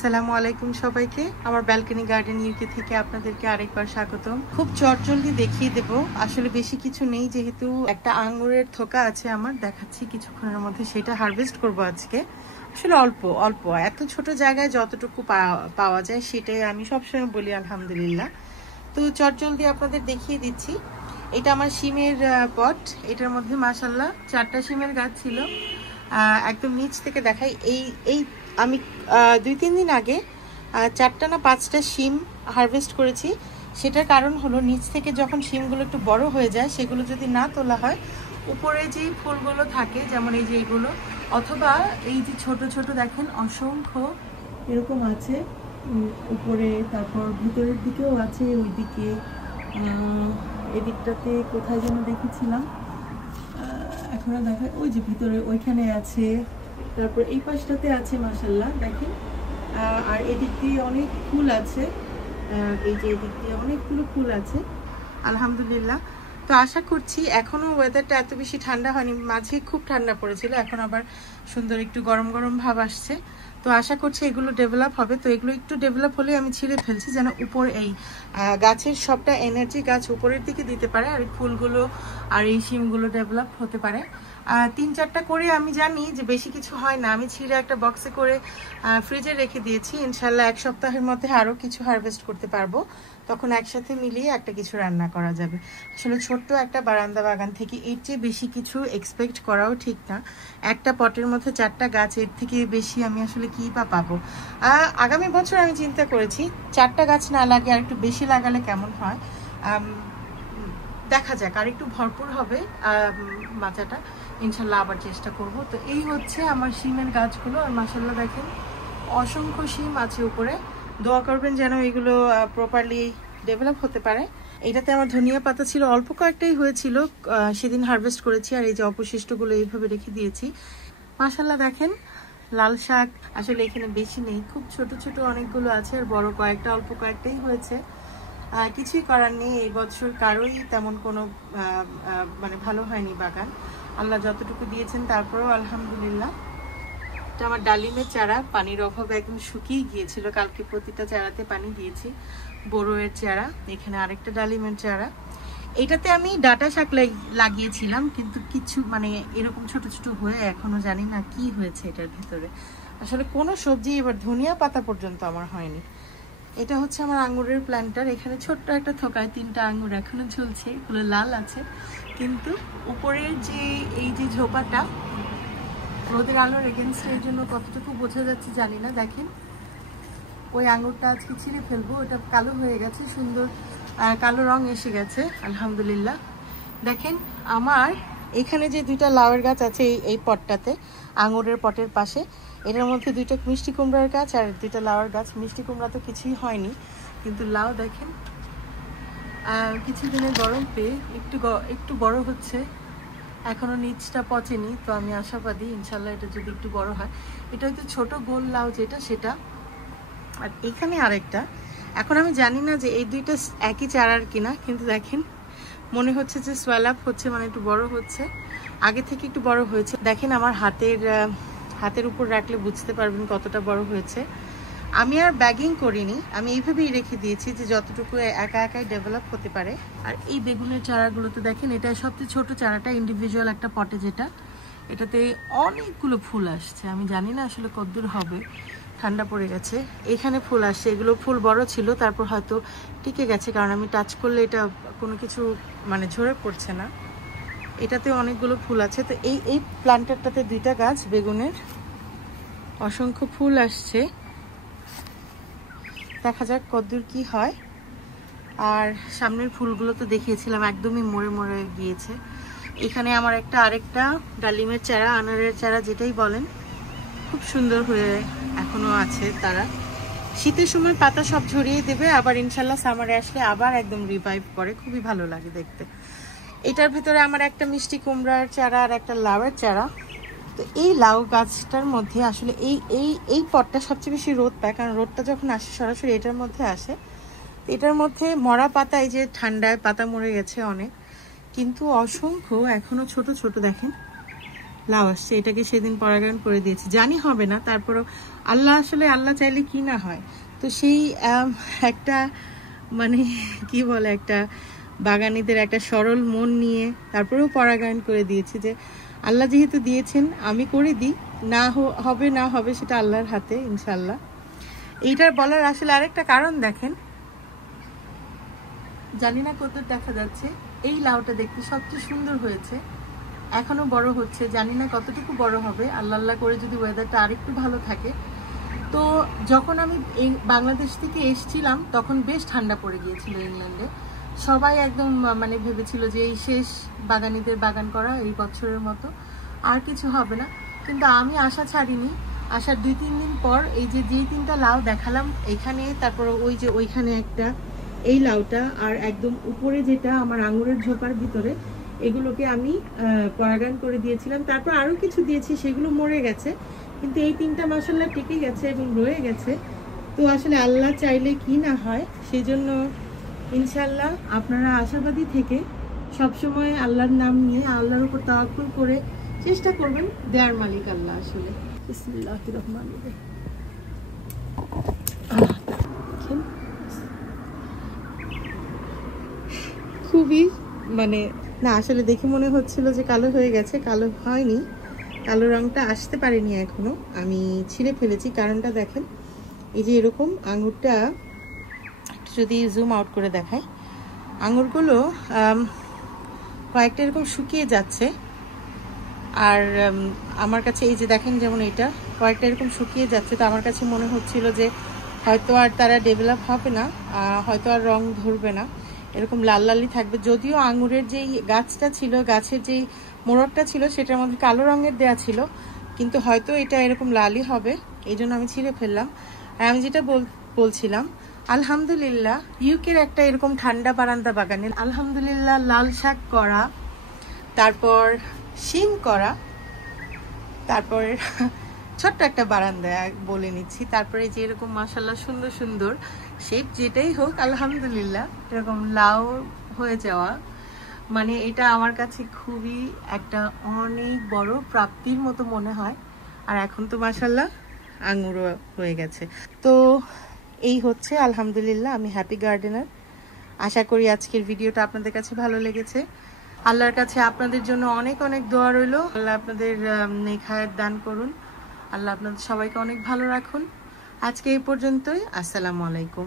আসসালামু আলাইকুম সবাইকে। আমার ব্যালকনি গার্ডেন ইউকে থেকে আপনাদেরকে আরেকবার স্বাগতম। খুব চটজলদি দেখিয়ে দেব, আসলে বেশি কিছু নেই, যেহেতু একটা আঙ্গুরের থোকা আছে আমার, দেখাচ্ছি কিছুক্ষণের মধ্যে, সেটা হারভেস্ট করব আজকে। আসলে অল্প অল্প, এত ছোট জায়গায় যতটুকু পাওয়া যায় সেটাই আমি সবসময় বলি আলহামদুলিল্লাহ। তো চটজলদি আপনাদের দেখিয়ে দিচ্ছি। এটা আমার শিমের পট, এটার মধ্যে মাশাআল্লাহ 4টা শিমের গাছ ছিল। একদম নিচ থেকে দেখাই, এই আমি 2-3 দিন আগে 4টা না 5টা শিম হারভেস্ট করেছি। সেটার কারণ হলো নিচ থেকে যখন শিমগুলো একটু বড় হয়ে যায়, সেগুলো যদি না তোলা হয়, উপরে যে ফুলগুলো থাকে, যেমন এই যে এগুলো, অথবা এই যে ছোট ছোট দেখেন অসংখ্য এরকম আছে উপরে, তারপর ভিতরের দিকেও আছে, ওইদিকে এদিকটাতে কোথায় যেন দেখেছিলাম, এখনো দেখা, ওই যে ভিতরে ওইখানে আছে, তারপর এই পাশটাতে আছে মাশাআল্লাহ দেখেন। আর এদিক দিয়ে অনেক ফুল আছে, এই যে এদিক দিয়ে অনেকগুলো ফুল আছে আলহামদুলিল্লাহ। তো আশা করছি, এখনো ওয়েদারটা এত বেশি ঠান্ডা হয়নি, মাঝে খুব ঠান্ডা পড়েছিল, এখন আবার সুন্দর একটু গরম গরম ভাব আসছে। তো আশা করছি এগুলো ডেভেলপ হবে। তো এগুলো একটু ডেভেলপ হলে আমি ছিঁড়ে ফেলছি, যেন উপর এই গাছের সবটা এনার্জি গাছ উপরের দিকে দিতে পারে, আর এই ফুলগুলো আর এই শিমগুলো ডেভেলপ হতে পারে। 3-4টা করে আমি জানি যে বেশি কিছু হয় না, আমি ছিঁড়ে একটা বক্সে করে ফ্রিজে রেখে দিয়েছি। ইনশাল্লাহ 1 সপ্তাহের মধ্যে আরও কিছু হারভেস্ট করতে পারবো, তখন একসাথে মিলিয়ে একটা কিছু রান্না করা যাবে। আসলে ছোট্ট একটা বারান্দা বাগান থেকে এর চেয়ে বেশি কিছু এক্সপেক্ট করাও ঠিক না। একটা পটের মধ্যে 4টা গাছ, এর থেকে বেশি আমি আসলে কী বা পাবো। আগামী বছর আমি চিন্তা করেছি 4টা গাছ না লাগে আর একটু বেশি লাগালে কেমন হয়, দেখা যাক, আর একটু ভরপুর হবে মাচাটা, ইনশাল্লাহ আবার চেষ্টা করব। তো এই হচ্ছে আমার শিমের গাছগুলো, আর মাশাআল্লাহ দেখেন অসংখ্য শিম আছে উপরে। দোয়া করবেন যেন এগুলো প্রপারলি ডেভেলপ হতে পারে। এটাতে আমার ধনিয়া পাতা ছিল, অল্প কয়েকটাই হয়েছিল, সেদিন হারভেস্ট করেছি, আর এই যে অবশিষ্টগুলো এইভাবে রেখে দিয়েছি। মাশাআল্লাহ দেখেন লাল শাক আসলে এখানে বেশি নেই, খুব ছোট ছোট অনেকগুলো আছে, আর বড় কয়েকটা, অল্প কয়েকটাই হয়েছে। কিছুই করার নেই, এই বছর কারোই তেমন কোনো মানে ভালো হয়নি বাগান, আল্লাহ যতটুকু দিয়েছেন তারপরেও আলহামদুলিল্লাহ। এটা আমার ডালিমের চারা, পানির অভাবে একদম শুকিয়ে গিয়েছিল, কালকে প্রতিটা চারাতে পানি দিয়েছি। বড়োয়ের চারা, এখানে আরেকটা ডালিমের চারা। এটাতে আমি ডাটা শাক লাগিয়েছিলাম, কিন্তু কিছু মানে এরকম ছোট ছোট হয়ে এখনো জানি না কি হয়েছে এটার ভিতরে। আসলে কোনো সবজি, এবার ধনিয়া পাতা পর্যন্ত আমার হয়নি। এটা হচ্ছে আমার আঙ্গুরের প্ল্যান্টার, এখানে ছোট্ট একটা থোকায় 3টা আঙ্গুর এখনো ঝুলছে, এগুলো লাল আছে, কিন্তু উপরের যে এই যে ঝোপাটা রোদের আলোর এগেনস্টে, এর জন্য কতটুকু বোঝা যাচ্ছে জানি না। দেখেন ওই আঙ্গুরটা আজকে ছিঁড়ে ফেলবো, ওটা কালো হয়ে গেছে, সুন্দর কালো রং এসে গেছে আলহামদুলিল্লাহ। দেখেন আমার এখানে যে 2টা লাউয়ের গাছ আছে এই পটটাতে, আঙুরের পটের পাশে, এটার মধ্যে 2টা মিষ্টি কুমড়ার গাছ আর 2টা লাউয়ের গাছ। মিষ্টি কুমড়া তো কিছুই হয়নি, কিন্তু লাউ দেখেন কিছুদিনের গরম পেয়ে একটু বড় হচ্ছে, এখনো নিচটা পচেনি, তো আমি আশাবাদী ইনশাল্লাহ এটা যদি একটু বড় হয়। এটা হচ্ছে ছোট গোল লাউ যেটা, সেটা। আর এখানে আরেকটা, এখন আমি জানি না যে এই 2টা একই চারার কিনা, কিন্তু দেখেন মনে হচ্ছে যে সোয়েল আপ হচ্ছে, মানে একটু বড় হচ্ছে, আগে থেকে একটু বড় হয়েছে। দেখেন আমার হাতের উপর রাখলে বুঝতে পারবেন কতটা বড় হয়েছে। আমি আর ব্যাগিং করিনি, আমি এইভাবেই রেখে দিয়েছি যে যতটুকু একা একাই ডেভেলপ হতে পারে। আর এই বেগুনের চারাগুলো তো দেখেন, এটা সবচেয়ে ছোট চারাটা, ইন্ডিভিজুয়াল একটা পটে যেটা, এটাতে অনেকগুলো ফুল আসছে। আমি জানি না আসলে কতদূর হবে, ঠান্ডা পড়ে গেছে, এখানে ফুল আসছে, এগুলো ফুল বড় ছিল, তারপর হয়তো টিকে গেছে, কারণ আমি টাচ করলে এটা কোনো কিছু মানে ঝরে পড়ছে না। এটাতে অনেকগুলো ফুল আছে। তো এই প্ল্যান্টারটাতে 2টা গাছ বেগুনের, অসংখ্য ফুল আসছে, দেখা যাক কতদূর কি হয়। আর সামনের ফুলগুলো তো দেখিয়েছিলাম, একদমই মরে মরে গিয়েছে। এখানে আমার আরেকটা ডালিমের চারা, আনারের চারা যেটাই বলেন, খুব সুন্দর হয়ে এখনো আছে। তারা শীতের সময় পাতা সব ঝরিয়ে দেবে, আবার ইনশাল্লাহ সামারে আসলে আবার একদম রিভাইভ করে, খুবই ভালো লাগে দেখতে। এটার ভিতরে আমার একটা মিষ্টি কুমড়ার চারা আর একটা লাউয়ের চারা। তো এই লাউ গাছটার মধ্যে আসলে এই পটটা সবচেয়ে বেশি রোদ পায়, কারণ রোদটা যখন আসে সরাসরি এটার মধ্যে আসে। এটার মধ্যে মরা পাতা, এই যে ঠান্ডায় পাতা মরে গেছে অনেক, কিন্তু অসংখ্য এখনো ছোট ছোট দেখেন লাউ আসছে, এটাকে সেদিন পরাগায়ন করে দিয়েছি, জানি হবে না, তারপরও আল্লাহ আসলে আল্লাহ চাইলে কি না হয়। তো সেই একটা মানে কি বলে, একটা বাগানীদের একটা সরল মন নিয়ে তারপরেও পরাগায়ন করে দিয়েছি, যে আল্লাহ যেহেতু দিয়েছেন আমি করে দিই, না হবে না হবে সেটা আল্লাহর হাতে ইনশাল্লাহ। এইটার বলার আসলে আরেকটা কারণ দেখেন, জানি না কত দেখা যাচ্ছে, এই লাউটা দেখতে সবচেয়ে সুন্দর হয়েছে, এখনো বড় হচ্ছে, জানি না কতটুকু বড় হবে, আল্লাহ আল্লাহ করে যদি ওয়েদারটা আরেকটু ভালো থাকে। তো যখন আমি এই বাংলাদেশ থেকে এসেছিলাম তখন বেশ ঠান্ডা পড়ে গিয়েছিল ইংল্যান্ডে, সবাই একদম মানে ভেবেছিল যে এই শেষ বাগানীদের বাগান করা এই বছরের মতো, আর কিছু হবে না। কিন্তু আমি আশা ছাড়িনি, আসার 2-3 দিন পর এই যে যেই 3টা লাউ দেখালাম এখানে, তারপর ওই যে ওইখানে একটা, এই লাউটা, আর একদম উপরে যেটা আমার আঙুরের ঝোপার ভিতরে, এগুলোকে আমি পরাগায়ন করে দিয়েছিলাম। তারপর আরও কিছু দিয়েছি, সেগুলো মরে গেছে, কিন্তু এই 3টা মাশাআল্লাহ টিকে গেছে এবং রয়ে গেছে। তো আসলে আল্লাহ চাইলে কি না হয়, সেই জন্য ইনশাল্লাহ আপনারা আশাবাদী থেকে সবসময় আল্লাহর নাম নিয়ে আল্লাহর উপর তাওয়াক্কুল করে চেষ্টা করবেন, দেয়ার মালিক আল্লাহ আসলে। বিসমিল্লাহির রহমানির রহিম। খুবই মানে না, আসলে দেখে মনে হচ্ছিল যে কালো হয়ে গেছে, কালো হয়নি, কালো রংটা আসতে পারেনি এখনো, আমি ছিঁড়ে ফেলেছি। কারণটা দেখেন, এই যে এরকম আঙুরটা যদি জুম আউট করে দেখায়, আঙুরগুলো কয়েকটা এরকম শুকিয়ে যাচ্ছে, আর আমার কাছে এই যে দেখেন, যেমন এটা কয়েকটা এরকম শুকিয়ে যাচ্ছে, তো আমার কাছে মনে হচ্ছিল যে হয়তো আর তারা ডেভেলপ হবে না, হয়তো আর রং ধরবে না, এরকম লাল লালই থাকবে। যদিও আঙুরের যেই গাছটা ছিল, গাছের যেই মোড়কটা ছিল সেটার মধ্যে কালো রঙের দেয়া ছিল, কিন্তু হয়তো এটা এরকম লালই হবে, এই জন্য আমি ছিঁড়ে ফেললাম। আর আমি যেটা বলছিলাম, আলহামদুলিল্লাহ ইউকের একটা এরকম ঠান্ডা বারান্দা বাগানে আলহামদুলিল্লাহ লাল শাক করা, তারপর শিম করা, তারপর ছোট্ট একটা বারান্দা বলে নিচ্ছি, তারপরে যে এরকম মাশাআল্লাহ সুন্দর সুন্দর শেপ যেটাই হোক আলহামদুলিল্লাহ এরকম লাউ হয়ে যাওয়া, মানে এটা আমার কাছে খুবই একটা অনেক বড় প্রাপ্তির মতো মনে হয়। আর এখন তো মাশাআল্লাহ আঙুরও হয়ে গেছে। তো এই হচ্ছে আলহামদুলিল্লাহ, আমি হ্যাপি গার্ডেনার। আশা করি আজকের ভিডিওটা আপনাদের কাছে ভালো লেগেছে। আল্লাহর কাছে আপনাদের জন্য অনেক অনেক দোয়া রইল, আল্লাহ আপনাদের নেক হায়াত দান করুন, আল্লাহ আপনাদের সবাইকে অনেক ভালো রাখুন। আজকে এই পর্যন্তই, আসসালামু আলাইকুম।